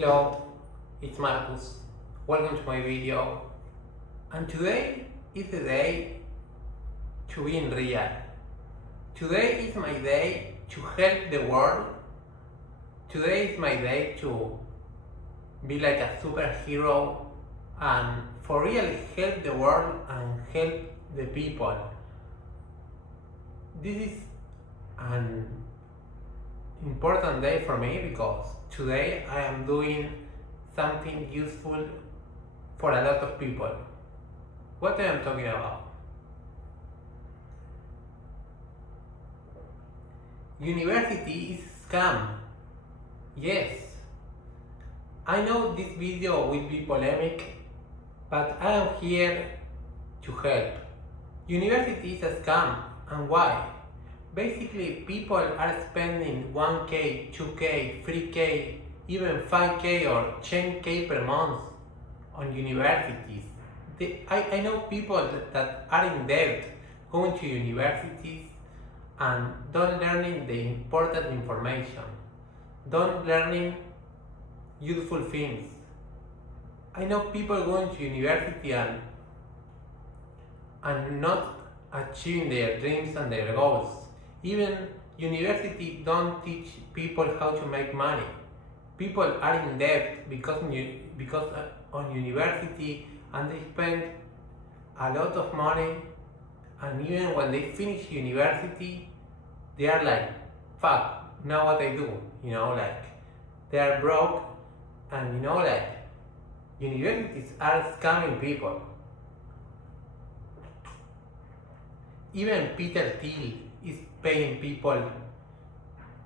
Hello, it's Marcus. Welcome to my video. And today is the day to be in real. Today is my day to help the world. Today is my day to be like a superhero and for real help the world and help the people. This is an important day for me because today I am doing something useful for a lot of people. What I am talking about? University is a scam. Yes. I know this video will be polemic, but I am here to help. University is a scam, and why? Basically, people are spending 1K, 2K, 3K, even 5K or 10K per month on universities. I know people that are in debt going to universities and don't learning the important information, don't learning useful things. I know people going to university and not achieving their dreams and their goals. Even university don't teach people how to make money. People are in debt because on university and they spend a lot of money, and even when they finish university they are like, fuck, now what I do? Like they are broke, and like universities are scamming people. Even Peter Thiel is paying people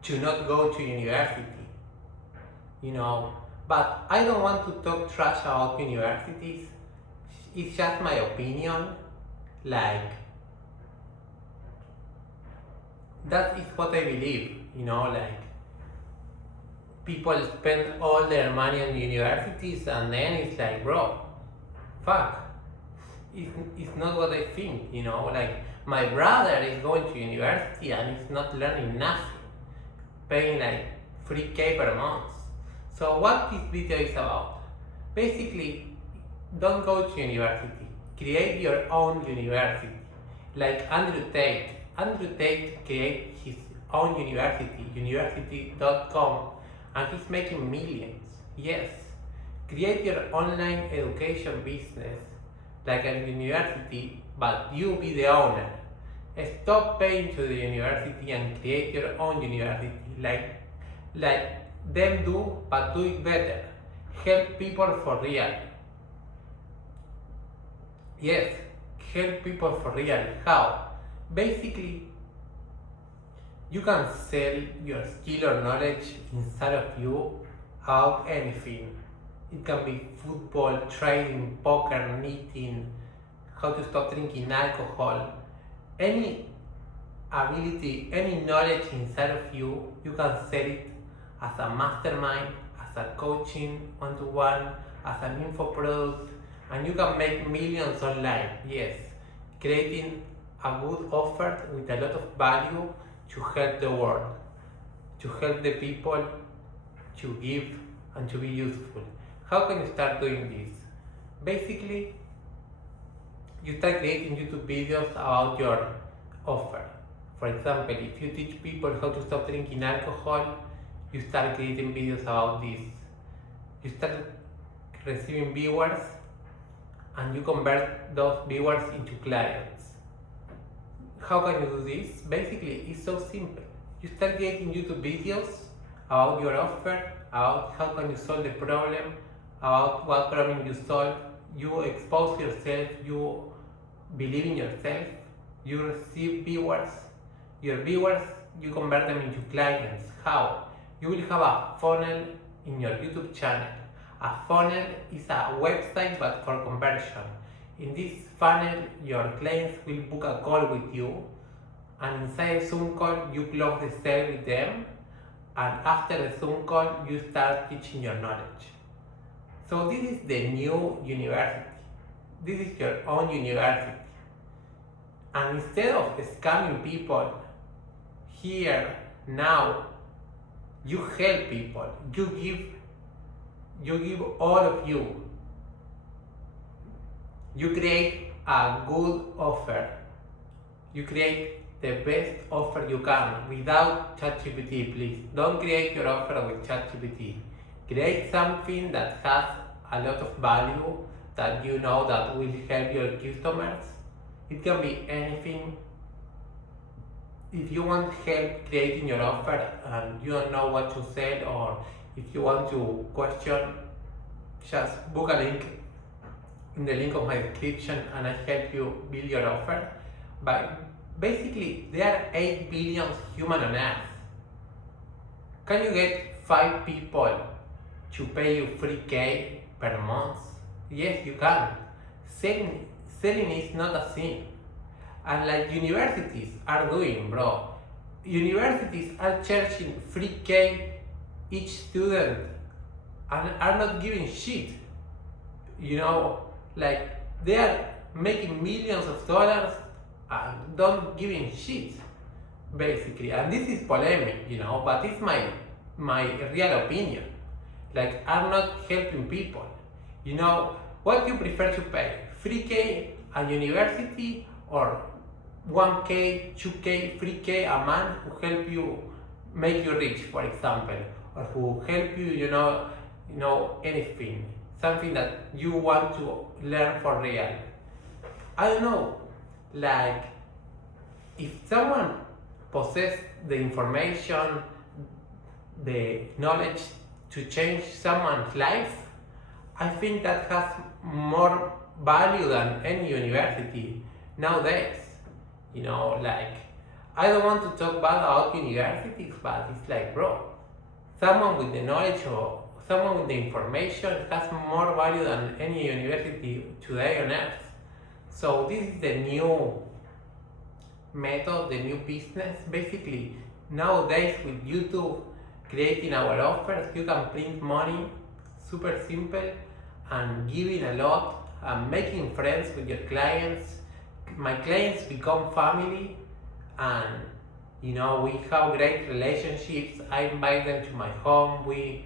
to not go to university, But I don't want to talk trash about universities. It's just my opinion. Like, that is what I believe, like people spend all their money on universities and then it's like, bro, fuck. It's not what I think, like my brother is going to university and he's not learning nothing, paying like 3K per month. So what this video is about? Basically, don't go to university, create your own university. Like Andrew Tate. Andrew Tate created his own university, university.com, and he's making millions. Yes, create your online education business like a university, but you be the owner. Stop paying to the university and create your own university, like them do, but do it better. Help people for real. Yes, help people for real. How? Basically, you can sell your skill or knowledge inside of you about anything. It can be football, trading, poker, knitting, how to stop drinking alcohol. Any ability, any knowledge inside of you, you can sell it as a mastermind, as a coaching, one-to-one, as an info product, and you can make millions online. Yes, creating a good offer with a lot of value to help the world, to help the people, to give and to be useful. How can you start doing this? Basically, you start creating YouTube videos about your offer. For example, if you teach people how to stop drinking alcohol, you start creating videos about this. You start receiving viewers and you convert those viewers into clients. How can you do this? Basically, it's so simple. You start creating YouTube videos about your offer, about how can you solve the problem, about what problem you solve. You expose yourself, you believe in yourself, you receive viewers. Your viewers, you convert them into clients. How? You will have a funnel in your YouTube channel. A funnel is a website but for conversion. In this funnel, your clients will book a call with you, and inside a Zoom call, you close the sale with them, and after the Zoom call, you start teaching your knowledge. So this is the new university. This is your own university. And instead of scamming people, here, now, you help people, you give You give all of you. You create a good offer. You create the best offer you can without ChatGPT, please. Don't create your offer with ChatGPT. Create something that has a lot of value that you know that will help your customers. It can be anything. If you want help creating your offer and you don't know what to sell, or if you want to question, just book a link in the link of my description and I help you build your offer. But basically, there are 8 billion humans on Earth. Can you get 5 people to pay you 3K per month? Yes, you can. Selling is not a sin. And like universities are doing, bro. Universities are charging 3K each student and are not giving shit. You know, like they are making millions of dollars and don't giving shit, basically. And this is polemic, you know, but it's my real opinion. Like, I'm not helping people. You know, what you prefer to pay? 3K a university or 1K, 2K, 3K a month who help you make you rich, for example, or who help you, you know anything, something that you want to learn for real. I don't know, like if someone possesses the information, the knowledge to change someone's life, I think that has more value than any university nowadays. You know, like, I don't want to talk bad about universities, but it's like, bro, someone with the knowledge or someone with the information has more value than any university today on earth. So this is the new method, the new business. Basically, nowadays with YouTube creating our offers, you can print money, super simple, and giving a lot, and making friends with your clients. My clients become family, and you know, we have great relationships. I invite them to my home, we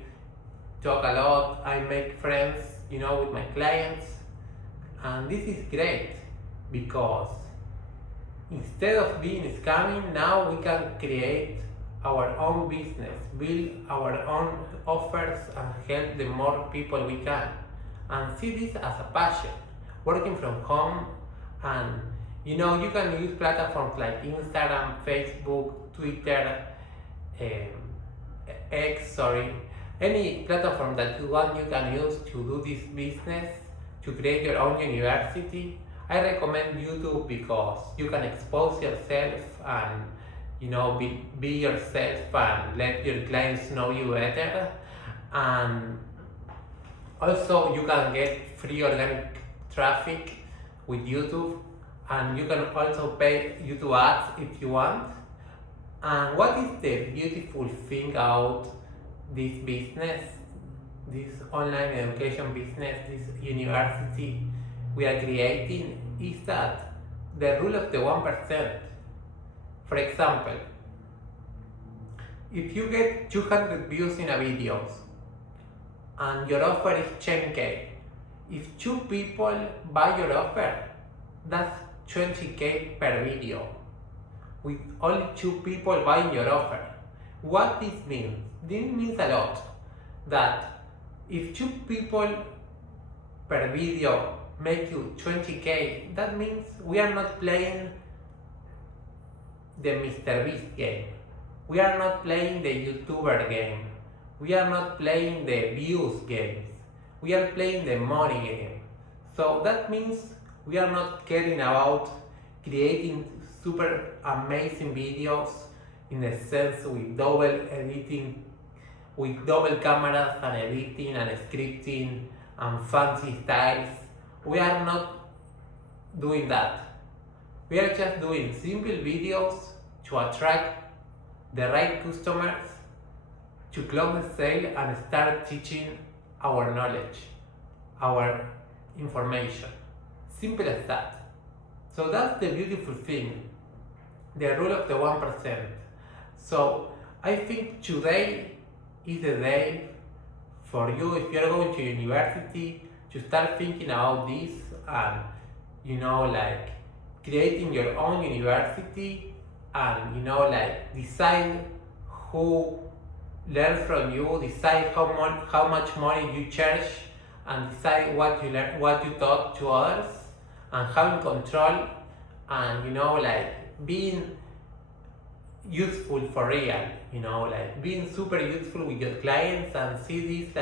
talk a lot, I make friends, you know, with my clients. And this is great because instead of being scamming, now we can create our own business, build our own offers and help the more people we can. And see this as a passion, working from home. And you know, you can use platforms like Instagram, Facebook, Twitter, any platform that you want, you can use to do this business, to create your own university. I recommend YouTube because you can expose yourself and, you know, be yourself and let your clients know you better. And also you can get free organic traffic with YouTube, and you can also pay YouTube ads if you want. And what is the beautiful thing about this business, this online education business, this university we are creating, is that the rule of the 1%. For example, if you get 200 views in a video and your offer is 10K, if 2 people buy your offer, that's 20K per video, with only 2 people buying your offer. What this means? This means a lot. That if 2 people per video make you 20K, that means we are not playing the Mr. Beast game. We are not playing the YouTuber game. We are not playing the views games. We are playing the money game. So that means we are not caring about creating super amazing videos in the sense with double editing, with double cameras and editing and scripting and fancy styles. We are not doing that. We are just doing simple videos to attract the right customers, to close the sale and start teaching our knowledge, our information. Simple as that. So that's the beautiful thing, the rule of the 1%. So I think today is the day for you, if you're going to university, to start thinking about this and like creating your own university and like decide who learns from you, decide how much money you charge, and decide what you learn, what you taught to others, and having control, and like being useful for real, like being super useful with your clients and see this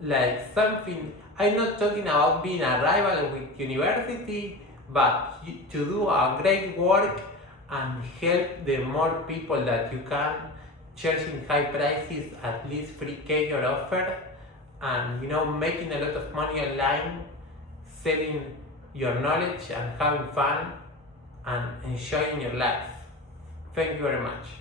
like something. I'm not talking about being a rival with university, but to do a great work and help the more people that you can, charging high prices, at least 3K your offer, and making a lot of money online, selling your knowledge and having fun and enjoying your life. Thank you very much.